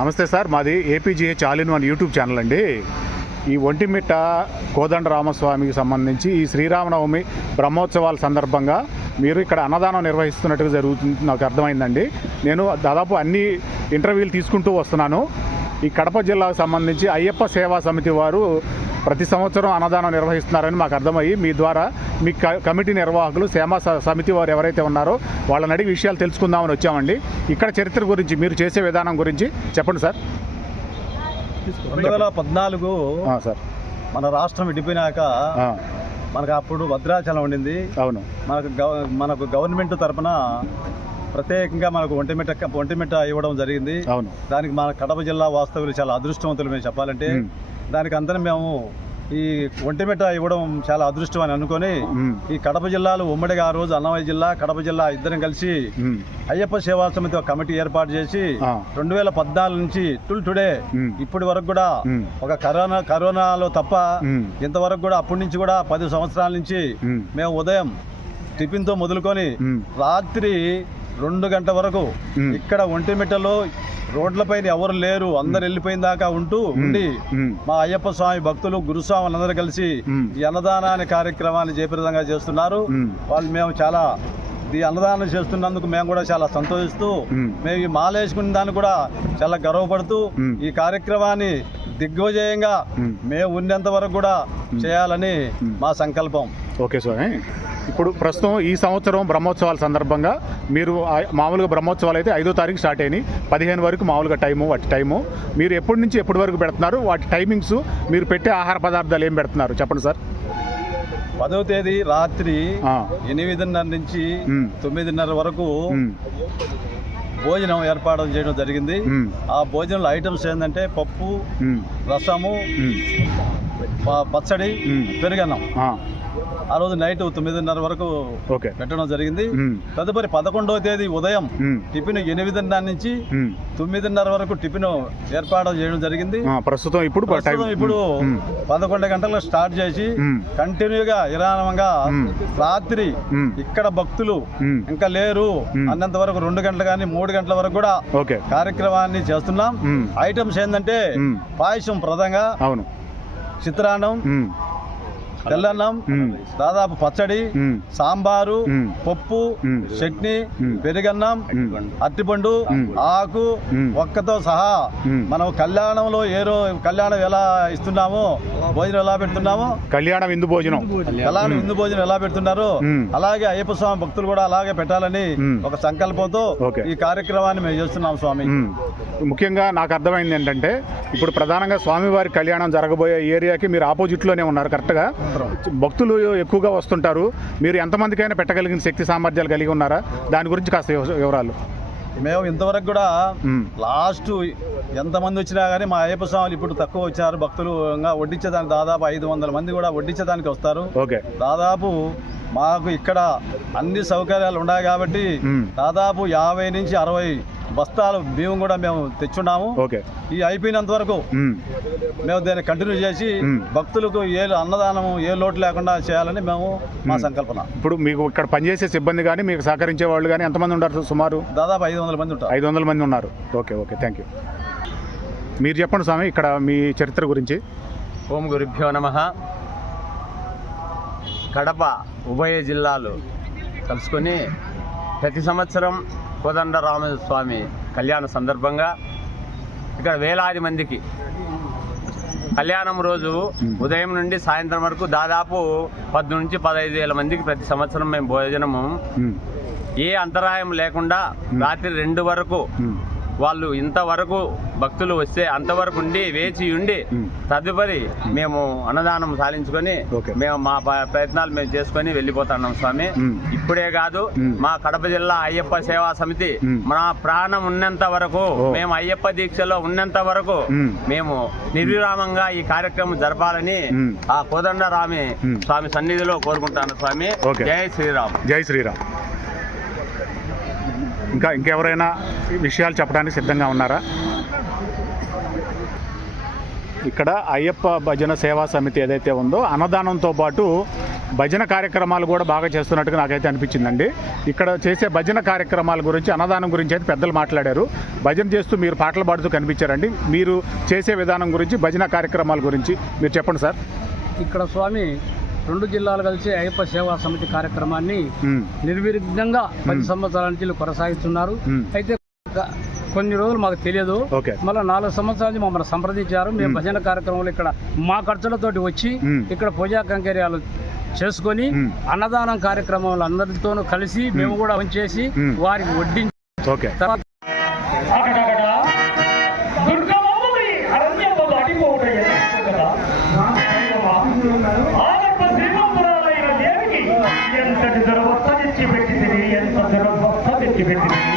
నమస్తే సార్ మాది APGH all in one YouTube channel అండి. ఈ ఒంటిమిట్ట కోదండ రామస్వామికి సంబంధించి ఈ శ్రీరామనవమి బ్రహ్మోత్సవాల సందర్భంగా మీరు ఇక్కడ అన్నదానం నిర్వహిస్తున్నట్టుగా జరుగుతుంది నాకు అర్థమైందండి. నేను దాదాపు అన్ని ఇంటర్వ్యూలు తీసుకుంటూ వస్తున్నాను. ఈ కడప జిల్లాకు సంబంధించి అయ్యప్ప సేవా సమితి వారు ప్రతి సంవత్సరం అన్నదానం నిర్వహిస్తున్నారని మాకు అర్థమయ్యి మీ ద్వారా మీ కమిటీ నిర్వాహకులు సేవా స- సమితి వారు ఎవరైతే ఉన్నారో వాళ్ళని అడిగి విషయాలు తెలుసుకుందామని వచ్చామండి. ఇక్కడ చరిత్ర గురించి మీరు చేసే విధానం గురించి చెప్పండి సార్. రెండు వేల పద్నాలుగు సార్. మన రాష్ట్రం విడిపోయినాక మనకు అప్పుడు భద్రాచలం ఉండింది. అవును. మనకు గవ- మనకు గవర్నమెంట్ తరపున ప్రత్యేకంగా మనకు ఒంటిమిట్ట ఒంటిమిట్ట ఇవ్వడం జరిగింది. అవును. దానికి మన కడప జిల్లా వాస్తవులు చాలా అదృష్టవంతులు మేము చెప్పాలంటే. దానికి అందరం మేము ఈ ఒంటిమిట్ట ఇవ్వడం చాలా అదృష్టం అని అనుకొని ఈ కడప జిల్లాలో ఉమ్మడిగా ఆ రోజు అన్నమయ్య జిల్లా కడప జిల్లా ఇద్దరం కలిసి అయ్యప్ప సేవా సమితి ఒక కమిటీ ఏర్పాటు చేసి. రెండు వేల పద్నాలుగు నుంచి టుల్ టుడే. ఇప్పటి వరకు కూడా. ఒక కరోనా కరోనాలో తప్ప. ఇంతవరకు కూడా అప్పటి నుంచి కూడా పది సంవత్సరాల నుంచి. మేము ఉదయం టిఫిన్తో మొదలుకొని. రాత్రి రెండు గంటల వరకు. ఇక్కడ ఒంటిమిట్టలో రోడ్లపైన ఎవరు లేరు అందరు వెళ్ళిపోయిన దాకా ఉంటూ ఉండి మ్. అయ్యప్ప స్వామి భక్తులు గురుస్వాములు అందరూ కలిసి. ఈ అన్నదానాన్ని కార్యక్రమాన్ని జయప్రదంగా చేస్తున్నారు. వాళ్ళు మేము చాలా ఈ అన్నదానం చేస్తున్నందుకు మేము కూడా చాలా సంతోషిస్తూ. మేము ఈ మాల వేసుకున్న దాన్ని కూడా చాలా గర్వపడుతూ. ఈ కార్యక్రమాన్ని దిగ్విజయంగా. మేము ఉన్నంత వరకు కూడా చేయాలని మ్. సంకల్పం ఓకే స్వామి ఇప్పుడు ప్రస్తుతం ఈ సంవత్సరం బ్రహ్మోత్సవాల సందర్భంగా మీరు మామూలుగా బ్రహ్మోత్సవాలు అయితే ఐదో తారీఖు స్టార్ట్ అయినాయి. పదిహేను వరకు మామూలుగా టైము వాటి టైము. మీరు ఎప్పటి నుంచి ఎప్పటి వరకు పెడుతున్నారు? వాటి టైమింగ్స్ మీరు పెట్టే ఆహార పదార్థాలు ఏం పెడుతున్నారు? చెప్పండి సార్. పదవ తేదీ రాత్రి. ఎనిమిదిన్నర నుంచి. తొమ్మిదిన్నర వరకు భోజనం ఏర్పాటు చేయడం జరిగింది. ఆ భోజనంలో ఐటమ్స్ ఏంటంటే పప్పు రసము పచ్చడి. పెరుగన్నం. ఆ, రోజు నైట్ తొమ్మిదిన్నర వరకు పెట్టడం జరిగింది తదుపరి పదకొండవ తేదీ ఉదయం టిఫిన్ ఎనిమిదిన్నర నుంచి. తొమ్మిదిన్నర వరకు టిఫిన్ ఏర్పాటు చేయడం జరిగింది ప్రస్తుతం ఇప్పుడు ఇప్పుడు పదకొండు గంటలకు స్టార్ట్ చేసి. కంటిన్యూగా విరామంగా. రాత్రి. ఇక్కడ భక్తులు. ఇంకా లేరు. అన్నంత వరకు రెండు గంటలు కానీ మూడు గంటల వరకు కూడా కార్యక్రమాన్ని చేస్తున్నాం. ఐటమ్స్ ఏంటంటే. పాయసం ప్రదంగా అవును చిత్రాన్నం తెల్లన్నం. దాదాపు పచ్చడి సాంబారు. పప్పు. చట్నీ. పెరుగన్నం మ్. ఆకు. ఒక్కతో సహా. మనం కళ్యాణంలో ఏ రో కళ్యాణం ఎలా ఇస్తున్నామో భోజనం ఎలా పెడుతున్నామో కళ్యాణ విందు భోజనం కళ్యాణం విందు భోజనం ఎలా పెడుతున్నారో. అలాగే అయ్యప్ప స్వామి భక్తులు కూడా అలాగే పెట్టాలని. ఒక సంకల్పంతో. ఈ కార్యక్రమాన్ని మేము చేస్తున్నాం స్వామి. ముఖ్యంగా నాకు అర్థమైంది ఏంటంటే ఇప్పుడు ప్రధానంగా స్వామివారి కళ్యాణం జరగబోయే ఏరియాకి మీరు ఆపోజిట్లోనే ఉన్నారు కరెక్ట్గా భక్తులు ఎక్కువగా వస్తుంటారు. మీరు ఎంతమందికైనా పెట్టగలిగిన శక్తి సామర్థ్యాలు కలిగి ఉన్నారా? దాని గురించి కాస్త వివ- వివరాలు. మేము ఇంతవరకు కూడా. లాస్ట్ ఎంతమంది వచ్చినా కానీ మా అయ్యప్ప స్వాములు ఇప్పుడు తక్కువ వచ్చినారు భక్తులు ఇంకా వడ్డించేదానికి దాదాపు ఐదు వందల మంది కూడా వడ్డించేదానికి వస్తారు. ఓకే. దాదాపు మాకు ఇక్కడ అన్ని సౌకర్యాలు ఉన్నాయి కాబట్టి. దాదాపు యాభై నుంచి అరవై బస్తాలు బియ్యం కూడా మేము తెచ్చున్నాము. ఓకే. ఈ అయిపోయినంత వరకు మ్మ్. మేము దాన్ని కంటిన్యూ చేసి మ్మ్. భక్తులకు ఏ అన్నదానము ఏ లోటు లేకుండా చేయాలని మేము మా మ్మ్. సంకల్పన. ఇప్పుడు మీకు ఇక్కడ పనిచేసే సిబ్బంది కానీ మీకు సహకరించే వాళ్ళు కానీ ఎంతమంది ఉంటారు సుమారు? దాదాపు ఐదు వందల మంది ఉంటారు. ఐదు వందల మంది ఉన్నారు. ఓకే ఓకే థ్యాంక్ యూ మీరు చెప్పండి స్వామి ఇక్కడ మీ చరిత్ర గురించి. ఓం గురుభ్యో నమ. కడప ఉభయ జిల్లాలు కలుసుకొని ప్రతి సంవత్సరం కోదండ రామస్వామి కళ్యాణ సందర్భంగా ఇక్కడ వేలాది మందికి కళ్యాణం రోజు ఉదయం నుండి సాయంత్రం వరకు దాదాపు పది నుంచి పదహైదు వేల మందికి ప్రతి సంవత్సరం మేము భోజనము. ఏ అంతరాయం లేకుండా రాత్రి రెండు వరకు. వాళ్ళు ఇంతవరకు భక్తులు వస్తే అంతవరకు ఉండి వేచి ఉండి. తదుపరి మేము అన్నదానం సాధించుకొని. మేము మా ప్రయత్నాలు మేము చేసుకొని వెళ్ళిపోతున్నాం స్వామి. ఇప్పుడే కాదు మ్. కడప జిల్లా అయ్యప్ప సేవా సమితి మ్. ప్రాణం ఉన్నంత వరకు. మేము అయ్యప్ప దీక్షలో ఉన్నంత వరకు. మేము నిర్విరామంగా ఈ కార్యక్రమం జరపాలని. ఆ కోదండ రామి మ్. స్వామి సన్నిధిలో కోరుకుంటాను స్వామి. జై శ్రీరామ్ జై శ్రీరామ్ ఇంకా ఇంకెవరైనా విషయాలు చెప్పడానికి సిద్ధంగా ఉన్నారా? ఇక్కడ అయ్యప్ప భజన సేవా సమితి ఏదైతే ఉందో అన్నదానంతో పాటు భజన కార్యక్రమాలు కూడా బాగా చేస్తున్నట్టుగా నాకైతే అనిపించిందండి. ఇక్కడ చేసే భజన కార్యక్రమాల గురించి అన్నదానం గురించి అయితే పెద్దలు మాట్లాడారు. భజన చేస్తూ మీరు పాటలు పాడుతూ కనిపించారండి. మీరు చేసే విధానం గురించి భజన కార్యక్రమాల గురించి మీరు చెప్పండి సార్. ఇక్కడ స్వామి రెండు జిల్లాలు కలిసి అయ్యప్ప సేవా సమితి కార్యక్రమాన్ని నిర్విఘ్నంగా పది. సంవత్సరాల నుంచి కొనసాగిస్తున్నారు. అయితే కొన్ని రోజులు మాకు తెలియదు మళ్ళీ నాలుగు సంవత్సరాల నుంచి మమ్మల్ని సంప్రదించారు మేము. భజన కార్యక్రమంలో ఇక్కడ మా ఖర్చులతోటి వచ్చి. ఇక్కడ పూజా కైంకర్యాలు చేసుకొని. అన్నదానం కార్యక్రమంలో అందరితోనూ కలిసి మేము కూడా మ్మ్. వారికి వడ్డించి okay que me